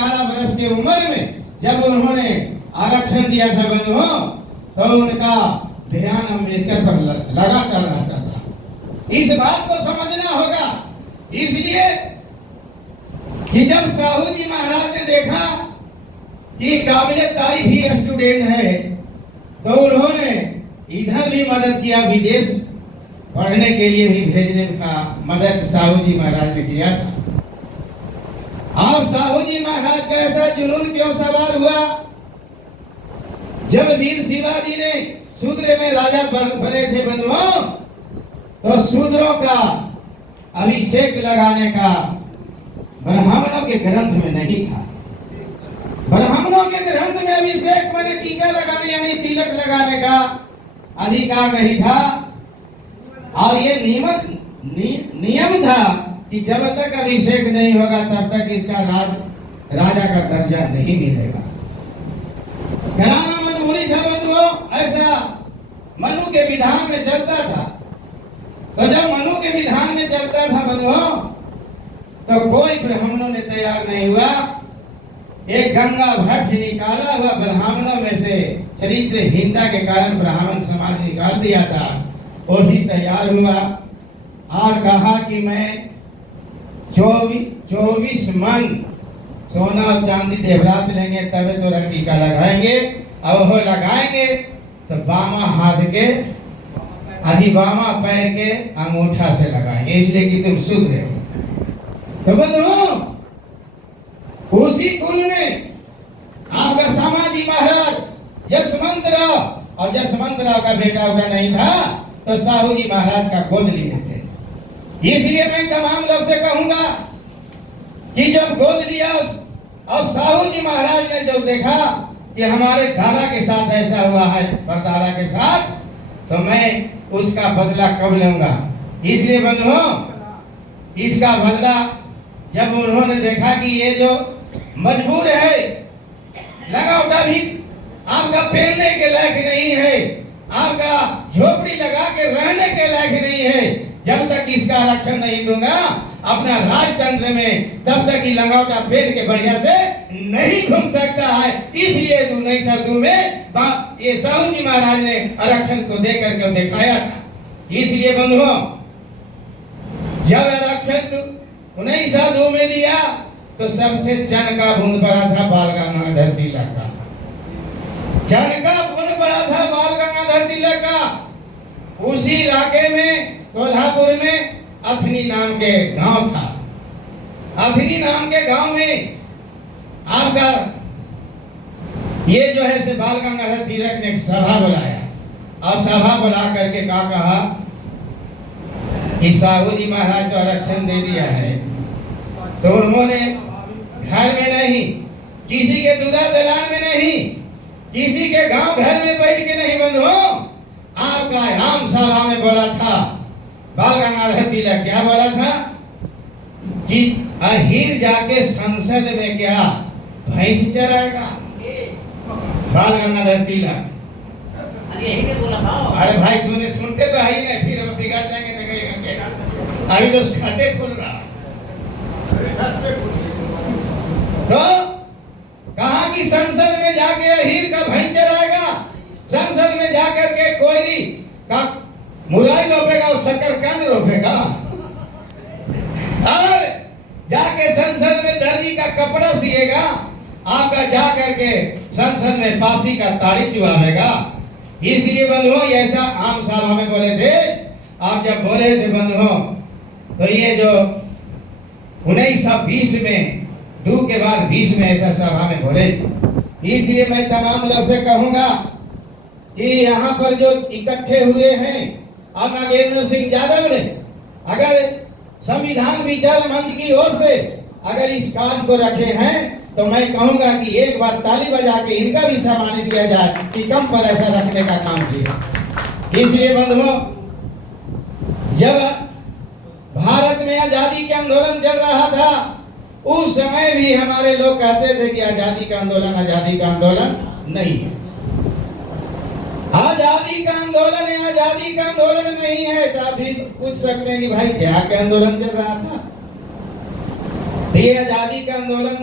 11 वर्ष की उम्र में जब उन्होंने आरक्षण दिया था बंधुओं, तो उनका ध्यान अम्बेडकर पर लगातार रहता था। इस बात को समझना होगा। इसलिए कि जब साहू जी महाराज ने देखा कि काबिल तारीफ ही स्टूडेंट है, तो उन्होंने इधर भी मदद किया, विदेश पढ़ने के लिए भी भेजने का मदद साहू जी महाराज ने किया था। और साहू जी महाराज का ऐसा जुनून क्यों सवार हुआ? जब वीर शिवाजी ने शूद्र में राजा बने थे बंधुओं, तो शूद्रों का अभिषेक लगाने का ब्राह्मणों के ग्रंथ में नहीं था। ब्राह्मणों के ग्रंथ में अभिषेक माने टीका लगाने यानी तिलक लगाने का अधिकार नहीं था। और ये नियम था कि जब तक अभिषेक नहीं होगा तब तक इसका राजा का दर्जा नहीं मिलेगा। कराना मजबूरी था बंधुओं, ऐसा मनु के विधान में चलता था। तो जब मनु के विधान में चलता था बंधुओं, तो कोई ब्राह्मणों ने तैयार नहीं हुआ। एक गंगा भट्ट निकाला हुआ ब्राह्मणों में से चरित्रहीनता के कारण ब्राह्मण समाज निकाल दिया था, वो भी तैयार हुआ और कहा कि मैं 24 मन सोना और चांदी देवरात लेंगे तबे तो टीका लगाएंगे। और वो लगाएंगे तो बामा हाथ के बामा पैर के अंगूठा से लगाएंगे, इसलिए कि तुम शूद्र हो। तो बंधुओं, उसी कुल में आपका सामाजी महाराज जसवंत राव, और जसवंत राव का बेटा उठा नहीं था तो साहू जी महाराज का गोद लिए थे। इसलिए मैं तमाम लोग से कहूंगा कि जब गोद लिया और साहू जी महाराज ने जब देखा कि हमारे दादा के साथ ऐसा हुआ है, परदादा के साथ, तो मैं उसका बदला कब लूंगा। इसलिए बंधुओं, इसका बदला जब उन्होंने देखा कि ये जो मजबूर है, लगावटा भी आपका पहनने के लायक नहीं है, आपका झोपड़ी लगा के रहने के लायक नहीं है, जब तक इसका आरक्षण नहीं दूंगा अपना राजतंत्र में, तब तक ही लंगोटा पहन के बढ़िया से नहीं घूम सकता है। इसलिए 1902 में ये साहू जी महाराज ने आरक्षण को दे करके दिखाया था। इसलिए बंधुओं, जब आरक्षण 1902 में दिया तो सबसे चन का बूंद पड़ा था बाल गंगाधर तिलक का। चन का बूंद पड़ा था बाल गंगाधर तिलक का। उसी इलाके में कोल्हापुर में अथनी नाम के गांव था। अथनी नाम के गांव में आपका ये जो है से बाल गंगाधर तिलक ने एक सभा बुलाया और सभा बुला करके कहा कि साहू जी महाराज तो आरक्षण दे दिया है, तो उन्होंने घर में नहीं, किसी के दूल्हा दलान में नहीं, किसी के गांव घर में बैठ के नहीं बंधुओं, आपका आम सभा में बोला था। बाल गंगाधर तिलक क्या बोला था कि अहीर जाके संसद में क्या भैंस चराएगा। बाल गंगाधर तिलक अरे भाई सुनते तो है ही नहीं, फिर अब बिगड़ जाएंगे तो अभी तो खाते खुल रहा। तो कहा कि संसद में जाके अहीर का भैंस चराएगा, संसद में जाकर के कोयली का मुरई रोपेगा और शकरकंद रोपेगा, और जाके संसद में दर्जी का कपड़ा सिएगा, आपका जाकर के संसद में फांसी का ताड़ी चुभावेगा। इसलिए बंधुओं ऐसा आम सभा में बोले थे। आप जब बोले थे बंधुओं, तो ये जो 1920 में 2 के बाद 20 में ऐसा सभा में बोले थे। इसलिए मैं तमाम लोग से कहूंगा कि यहाँ पर जो इकट्ठे हुए हैं और नागेंद्र सिंह यादव ने अगर संविधान विचार मंच की ओर से अगर इस कार्य को रखे हैं, तो मैं कहूंगा कि एक बार ताली बजा के इनका भी सम्मानित किया जाए कि कम पर ऐसा रखने का काम किया। इसलिए बंधुओं, जब भारत में आजादी के आंदोलन चल रहा था, उस समय भी हमारे लोग कहते थे कि आजादी का आंदोलन नहीं है। आजादी का आंदोलन है, आजादी का आंदोलन नहीं है। तो आप भी पूछ सकते हैं कि भाई क्या आंदोलन चल रहा था। ये आजादी का आंदोलन